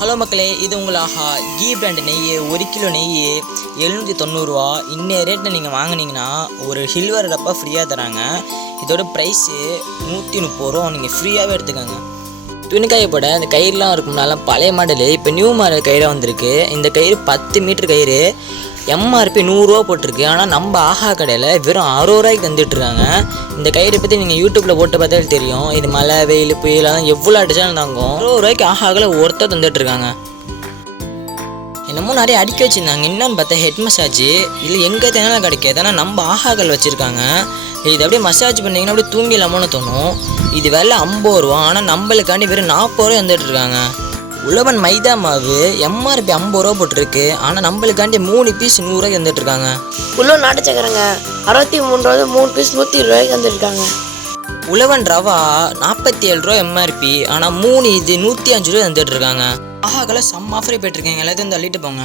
Hello மக்களே, இது உங்கள் ஆஹா கீ பிராண்ட் நெய். 1 கிலோ நெய் 790 ரூபா. இன்னைய ரேட்டில் நீங்கள் வாங்கினீங்கன்னா ஒரு சில்வர் டப்பா ஃப்ரீயாக தராங்க. இதோட ப்ரைஸு 130 ரூபா. நீங்கள் ஃப்ரீயாகவே எடுத்துக்கோங்க. துணிக்காய போட இந்த கயிறுலாம் இருக்கும்னால பழைய மாடலு, இப்போ நியூ மாடல் கயிறாக வந்திருக்கு. இந்த கயிறு 10 மீட்டர் கயிறு, எம்ஆர்பி 100 ரூபா போட்டிருக்கு. ஆனால் நம்ம ஆஹா கடையில் வெறும் 60 ரூபாய்க்கு தந்துட்டுருக்காங்க. இந்த கயிறை பற்றி நீங்கள் யூடியூப்பில் போட்டு பார்த்தாலே தெரியும். இது மழை வெயில் புயல் அதான் எவ்வளோ அடித்தாலும் தாங்கும். 60 ரூபாய்க்கு ஆஹாவில் ஒருத்தர் தந்துட்டுருக்காங்க. என்னமோ நிறைய அடிக்க வச்சுருந்தாங்க. என்னன்னு பார்த்தா ஹெட் மசாஜ். இல்லை எங்கே தேனாலும் கிடைக்காது. ஆனால் நம்ம ஆஹாக்கள் வச்சுருக்காங்க. இது அப்படியே மசாஜ் பண்ணிங்கன்னா அப்படியே தூங்கிடலாமோன்னு தோணும். இது விலை 50 ரூபா. ஆனால் நம்மளுக்காண்டி வெறும் 40 ரூபா தந்துட்டுருக்காங்க. உழவன் மைதா மாவு எம்ஆர்பி 50 ரூபா போட்டிருக்கு. ஆனால் நம்மளுக்காண்டி 3 பீஸ் 100 ரூபாய்க்கு வந்துட்டுருக்காங்க. உழவன் நாட்டு சக்கரைங்க 63 ரூபா, 3 பீஸ் 120 ரூபாய்க்கு வந்துருக்காங்க. உழவன் ரவா 47 ரூபா எம்ஆர்பி. ஆனால் 3 இது 105 ரூபா வந்துட்டுருக்காங்க. ஆஹாக்கெல்லாம் செம்ம ஆஃபரே போயிட்டுருக்கேங்க. எல்லாத்தையும் தள்ளிட்டு போங்க.